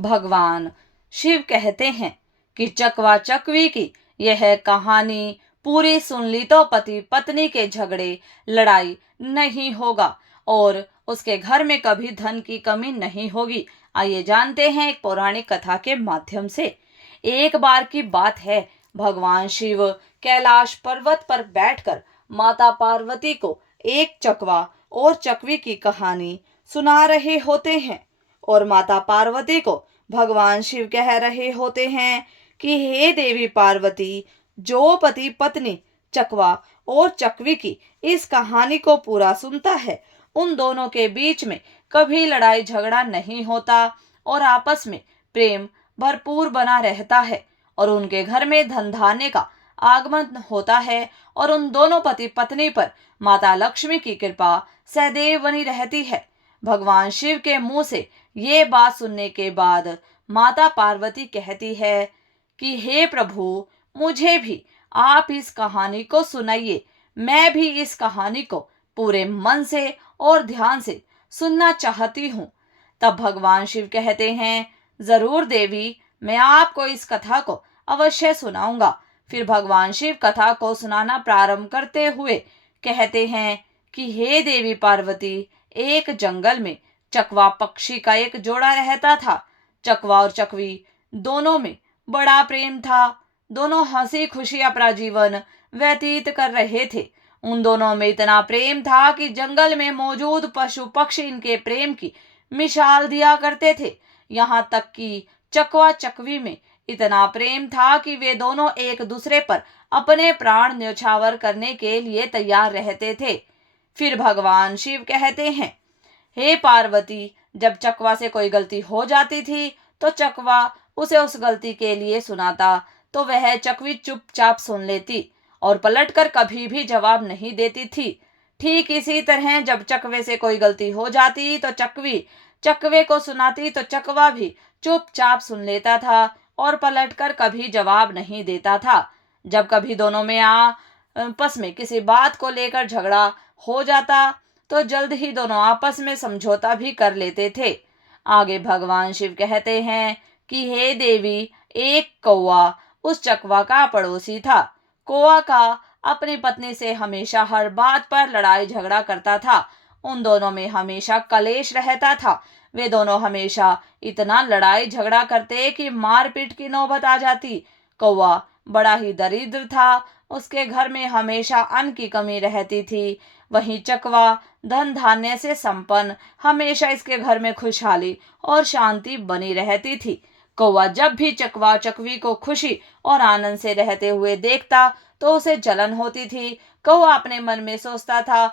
भगवान शिव कहते हैं कि चकवा चकवी की यह कहानी पूरी सुन ली तो पति पत्नी के झगड़े लड़ाई नहीं होगा और उसके घर में कभी धन की कमी नहीं होगी। आइए जानते हैं एक पौराणिक कथा के माध्यम से। एक बार की बात है, भगवान शिव कैलाश पर्वत पर बैठकर माता पार्वती को एक चकवा और चकवी की कहानी सुना रहे होते हैं और माता पार्वती को भगवान शिव कह रहे होते हैं कि हे देवी पार्वती, जो पति पत्नी चकवा और चकवी की इस कहानी को पूरा सुनता है, उन दोनों के बीच में कभी लड़ाई झगड़ा नहीं होता और आपस में प्रेम भरपूर बना रहता है और उनके घर में धन धान्य का आगमन होता है और उन दोनों पति पत्नी पर माता लक्ष्मी की कृपा सदैव बनी रहती है। भगवान शिव के मुंह से ये बात सुनने के बाद माता पार्वती कहती है कि हे प्रभु, मुझे भी आप इस कहानी को सुनाइए। मैं भी इस कहानी को पूरे मन से और ध्यान से सुनना चाहती हूँ। तब भगवान शिव कहते हैं, जरूर देवी, मैं आपको इस कथा को अवश्य सुनाऊंगा। फिर भगवान शिव कथा को सुनाना प्रारंभ करते हुए कहते हैं कि हे देवी पार्वती, एक जंगल में चकवा पक्षी का एक जोड़ा रहता था। चकवा और चकवी दोनों में बड़ा प्रेम था। दोनों हंसी खुशी अपना जीवन व्यतीत कर रहे थे। उन दोनों में इतना प्रेम था कि जंगल में मौजूद पशु पक्षी इनके प्रेम की मिसाल दिया करते थे। यहाँ तक कि चकवा चकवी में इतना प्रेम था कि वे दोनों एक दूसरे पर अपने प्राण न्यौछावर करने के लिए तैयार रहते थे। फिर भगवान शिव कहते हैं, हे पार्वती, जब चकवा से कोई गलती हो जाती थी तो चकवा उसे उस गलती के लिए सुनाता तो वह चकवी चुपचाप सुन लेती और पलटकर कभी भी जवाब नहीं देती थी। ठीक इसी तरह जब चकवे से कोई गलती हो जाती तो चकवी चकवे को सुनाती तो चकवा भी चुपचाप सुन लेता था और पलटकर कभी जवाब नहीं देता था। जब कभी दोनों में आपस में किसी बात को लेकर झगड़ा हो जाता तो जल्द ही दोनों आपस में समझौता भी कर लेते थे। आगे भगवान शिव कहते हैं कि हे देवी, एक कौवा उस चकवा का पड़ोसी था। कौवा का अपनी पत्नी से हमेशा हर बात पर लड़ाई झगड़ा करता था। उन दोनों में हमेशा कलेश रहता था। वे दोनों हमेशा इतना लड़ाई झगड़ा करते कि मारपीट की नौबत आ जाती। कौवा बड़ा ही दरिद्र था। उसके घर में हमेशा अन्न की कमी रहती थी। वहीं चकवा धन धान्य से संपन्न, हमेशा इसके घर में खुशहाली और शांति बनी रहती थी। कौवा जब भी चकवा चकवी को खुशी और आनंद से रहते हुए देखता तो उसे जलन होती थी। कौवा अपने मन में सोचता था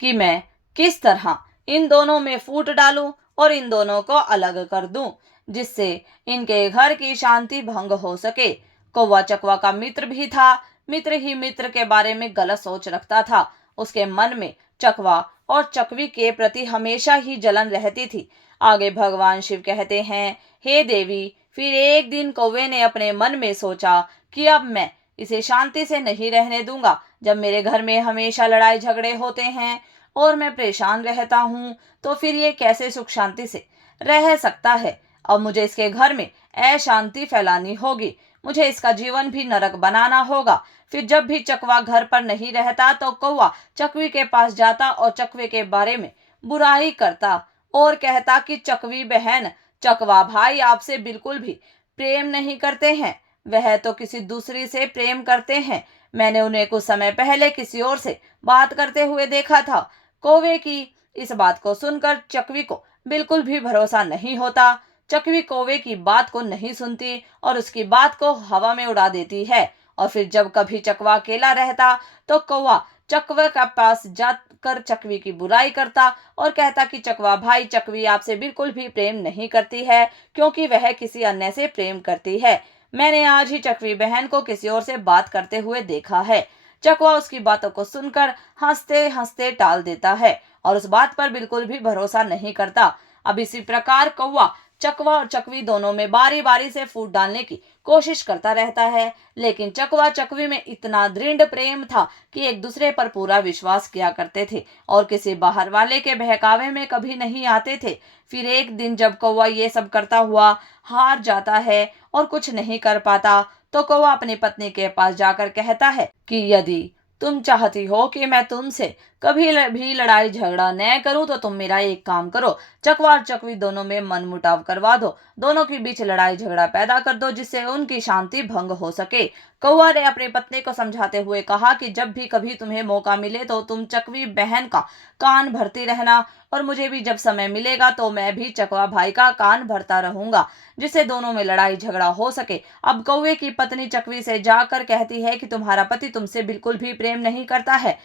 कि मैं किस तरह इन दोनों में फूट डालूं और इन दोनों को अलग कर दूं, जिससे इनके घर की शांति भंग हो सके। कौवा चकवा का मित्र भी था। मित्र ही मित्र के बारे में गलत सोच रखता था। उसके मन में चकवा और चकवी के प्रति हमेशा ही जलन रहती थी। आगे भगवान शिव कहते हैं, हे देवी, फिर एक दिन कौवे ने अपने मन में सोचा कि अब मैं इसे शांति से नहीं रहने दूंगा। जब मेरे घर में हमेशा लड़ाई झगड़े होते हैं और मैं परेशान रहता हूँ तो फिर ये कैसे सुख शांति से रह सकता है। अब मुझे इसके घर में अशांति फैलानी होगी। मुझे इसका जीवन भी नरक बनाना होगा। फिर जब भी चकवा घर पर नहीं रहता तो कौवा चकवी के पास जाता और चकवे के बारे में बुराई करता और कहता कि चकवी बहन, चकवा भाई आपसे बिल्कुल भी प्रेम नहीं करते हैं। वह तो किसी दूसरी से प्रेम करते हैं। मैंने उन्हें कुछ समय पहले किसी और से बात करते हुए देखा था। कौवे की इस बात को सुनकर चकवी को बिल्कुल भी भरोसा नहीं होता। चकवी कौवे की बात को नहीं सुनती और उसकी बात को हवा में उड़ा देती है। और फिर जब कभी चकवा अकेला रहता तो कौवा चकवे के पास जाकर चकवी की बुराई करता और कहता कि चकवा भाई, चकवी आपसे बिल्कुल भी प्रेम नहीं करती है क्योंकि वह किसी अन्य से प्रेम करती है। मैंने आज ही चकवी बहन को किसी और से बात करते हुए देखा है। चकवा उसकी बातों को सुनकर हंसते हंसते टाल देता है और उस बात पर बिल्कुल भी भरोसा नहीं करता। अब इसी प्रकार कौवा चकवा और चकवी दोनों में बारी बारी से फूट डालने की कोशिश करता रहता है। लेकिन चकवा चकवी में इतना दृढ़ प्रेम था कि एक दूसरे पर पूरा विश्वास किया करते थे और किसी बाहर वाले के बहकावे में कभी नहीं आते थे। फिर एक दिन जब कौवा ये सब करता हुआ हार जाता है और कुछ नहीं कर पाता, तो कौवा अपनी पत्नी के पास जाकर कहता है कि यदि तुम चाहती हो कि मैं तुमसे कभी भी लड़ाई झगड़ा न करूं, तो तुम मेरा एक काम करो, चकवा और चकवी दोनों में मनमुटाव करवा दो, दोनों के बीच लड़ाई झगड़ा पैदा कर दो जिससे उनकी शांति भंग हो सके। कौवा ने अपनी पत्नी को समझाते हुए कहा कि जब भी कभी तुम्हें मौका मिले तो तुम चकवी बहन का कान भरती रहना, और मुझे भी जब समय मिलेगा तो मैं भी चकवा भाई का कान भरता रहूंगा, जिससे दोनों में लड़ाई झगड़ा हो सके। अब कौवे की पत्नी चकवी से जाकर कहती है कि तुम्हारा पति तुमसे बिल्कुल भी प्रेम नहीं करता है,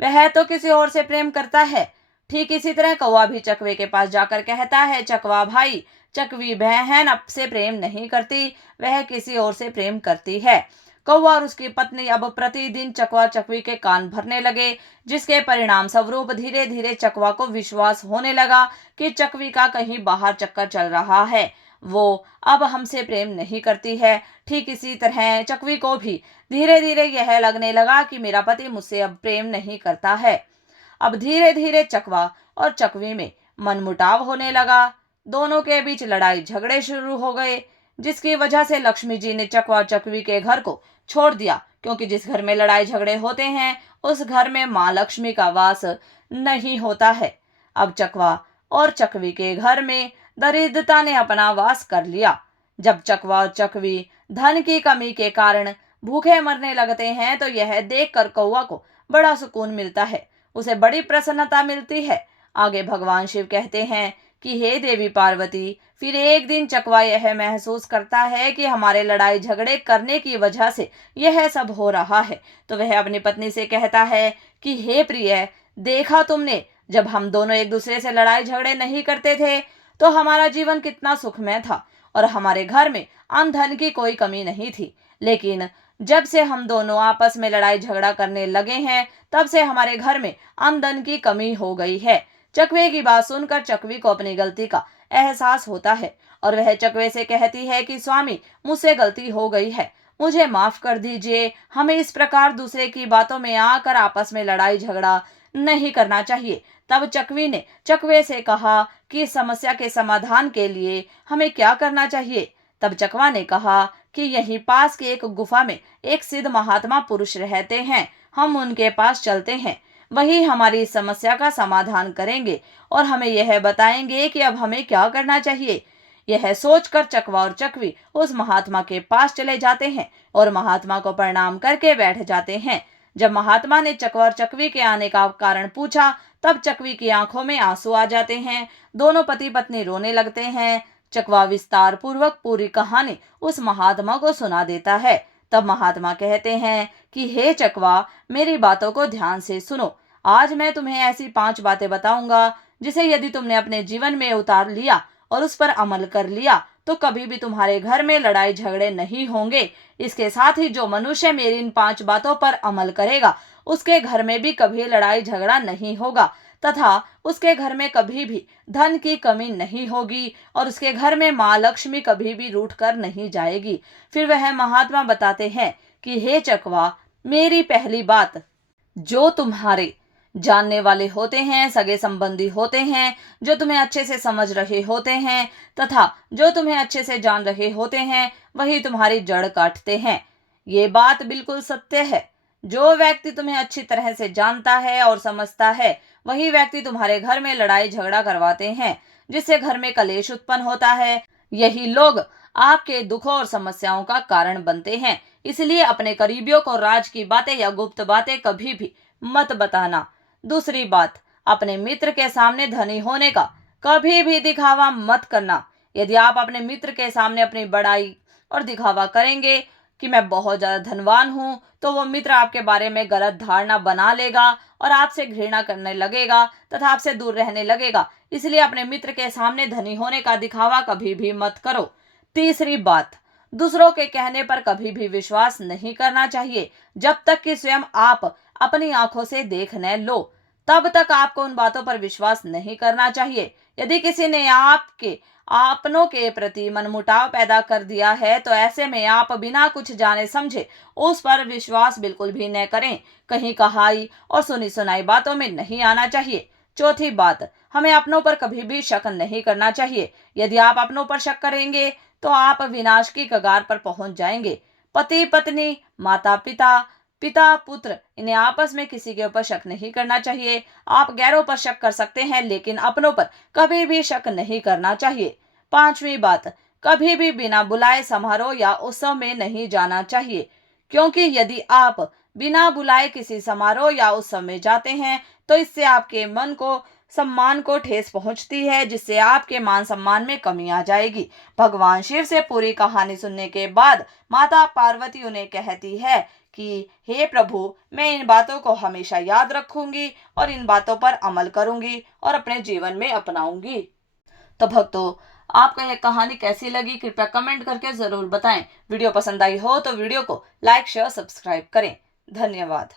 वह तो किसी और से प्रेम करता है। ठीक इसी तरह कौवा भी चकवे के पास जाकर कहता है, चकवा भाई, चकवी बहन अब से प्रेम नहीं करती, वह किसी और से प्रेम करती है। कौवा और उसकी पत्नी अब प्रतिदिन चकवा चकवी के कान भरने लगे, जिसके परिणाम स्वरूप धीरे धीरे चकवा को विश्वास होने लगा कि चकवी का कहीं बाहर चक्कर चल रहा है, वो अब हमसे प्रेम नहीं करती है। ठीक इसी तरह चकवी को भी धीरे धीरे यह लगने लगा कि मेरा पति मुझसे अब प्रेम नहीं करता है। अब धीरे धीरे चकवा और चकवी में मनमुटाव होने लगा, दोनों के बीच लड़ाई झगड़े शुरू हो गए, जिसकी वजह से लक्ष्मी जी ने चकवा चकवी के घर को छोड़ दिया, क्योंकि जिस घर में लड़ाई झगड़े होते हैं उस घर में माँ लक्ष्मी का वास नहीं होता है। अब चकवा और चकवी के घर में दरिद्रता ने अपना वास कर लिया। जब चकवा और चकवी धन की कमी के कारण भूखे मरने लगते हैं, तो यह देखकर कौवा को बड़ा सुकून मिलता है, उसे बड़ी प्रसन्नता मिलती है। आगे भगवान शिव कहते हैं कि हे देवी पार्वती, फिर एक दिन चकवा यह महसूस करता है कि हमारे लड़ाई झगड़े करने की वजह से यह सब हो रहा है, तो वह अपनी पत्नी से कहता है कि हे प्रिय, देखा तुमने, जब हम दोनों एक दूसरे से लड़ाई झगड़े नहीं करते थे तो हमारा जीवन कितना सुखमय था और हमारे घर में अन्न धन की कोई कमी नहीं थी। लेकिन जब से हम दोनों आपस में लड़ाई झगड़ा करने लगे हैं, तब से हमारे घर में अन्न धन की कमी हो गई है। चकवे की बात सुनकर चकवी को अपनी गलती का एहसास होता है और वह चकवे से कहती है कि स्वामी, मुझसे गलती हो गई है, मुझे माफ कर दीजिए। हमें इस प्रकार दूसरे की बातों में आकर आपस में लड़ाई झगड़ा नहीं करना चाहिए। तब चकवी ने चकवे से कहा कि इस समस्या के समाधान के लिए हमें क्या करना चाहिए। तब चकवा ने कहा कि यहीं पास की एक गुफा में एक सिद्ध महात्मा पुरुष रहते हैं, हम उनके पास चलते हैं, वही हमारी इस समस्या का समाधान करेंगे और हमें यह बताएंगे कि अब हमें क्या करना चाहिए। यह सोचकर चकवा और चकवी उस महात्मा के पास चले जाते हैं और महात्मा को प्रणाम करके बैठ जाते हैं। जब महात्मा ने चकवा और चकवी के आने का कारण पूछा, तब चकवी की आंखों में आंसू आ जाते हैं, दोनों पति पत्नी रोने लगते हैं। चकवा विस्तार पूर्वक पूरी कहानी उस महात्मा को सुना देता है। तब महात्मा कहते हैं कि हे चकवा, मेरी बातों को ध्यान से सुनो। आज मैं तुम्हें ऐसी 5 बातें बताऊंगा जिसे यदि तुमने अपने जीवन में उतार लिया और उस पर अमल कर लिया तो कभी भी तुम्हारे घर में लड़ाई झगड़े नहीं होंगे। इसके साथ ही जो मनुष्य मेरी इन 5 बातों पर अमल करेगा उसके घर में भी कभी लड़ाई झगड़ा नहीं होगा तथा उसके घर में कभी भी धन की कमी नहीं होगी और उसके घर में माँ लक्ष्मी कभी भी रूठ कर नहीं जाएगी। फिर वह महात्मा बताते हैं कि हे चकवा, मेरी पहली बात, जो तुम्हारे जानने वाले होते हैं, सगे संबंधी होते हैं, जो तुम्हें अच्छे से समझ रहे होते हैं तथा जो तुम्हें अच्छे से जान रहे होते हैं, वही तुम्हारी जड़ काटते हैं। ये बात बिल्कुल सत्य है। जो व्यक्ति तुम्हें अच्छी तरह से जानता है और समझता है, वही व्यक्ति तुम्हारे घर में लड़ाई झगड़ा करवाते हैं, जिससे घर में कलेश उत्पन्न होता है। यही लोग आपके दुखों और समस्याओं का कारण बनते हैं। इसलिए अपने करीबियों को राज की बातें या गुप्त बातें कभी भी मत बताना। दूसरी बात, अपने मित्र के सामने धनी होने का कभी भी दिखावा मत करना। यदि आप अपने मित्र के सामने अपनी बड़ाई और दिखावा करेंगे कि मैं बहुत ज्यादा धनवान हूं, तो वो मित्र आपके बारे में गलत धारणा बना लेगा और आपसे घृणा करने लगेगा तथा आपसे दूर रहने लगेगा। इसलिए अपने मित्र के सामने धनी होने का दिखावा कभी भी मत करो। तीसरी बात, दूसरों के कहने पर कभी भी विश्वास नहीं करना चाहिए। जब तक कि स्वयं आप अपनी आंखों से देख न लो, तब तक आपको उन बातों पर विश्वास नहीं करना चाहिए, यदि किसी ने आपके अपनों के प्रति मनमुटाव पैदा कर दिया है तो ऐसे में आप बिना कुछ जाने समझे उस पर विश्वास बिल्कुल भी न करें। कहीं कहाई और सुनी सुनाई बातों में नहीं आना चाहिए। चौथी बात, हमें अपनों पर कभी भी शक नहीं करना चाहिए। यदि आप अपनों पर शक करेंगे तो आप विनाश की कगार पर पहुंच जाएंगे। पति पत्नी, माता पिता, पिता पुत्र, इन्हें आपस में किसी के ऊपर शक नहीं करना चाहिए। आप गैरों पर शक कर सकते हैं लेकिन अपनों पर कभी भी शक नहीं करना चाहिए। पांचवी बात, कभी भी बिना बुलाए समारोह या उत्सव में नहीं जाना चाहिए, क्योंकि यदि आप बिना बुलाए किसी समारोह या उत्सव में जाते हैं तो इससे आपके मन को सम्मान को ठेस पहुंचती है, जिससे आपके मान सम्मान में कमी आ जाएगी। भगवान शिव से पूरी कहानी सुनने के बाद माता पार्वती उन्हें कहती है कि हे प्रभु, मैं इन बातों को हमेशा याद रखूंगी और इन बातों पर अमल करूंगी और अपने जीवन में अपनाऊंगी। तो भक्तों, आपको यह कहानी कैसी लगी कृपया कमेंट करके जरूर बताएं। वीडियो पसंद आई हो तो वीडियो को लाइक शेयर सब्सक्राइब करें। धन्यवाद।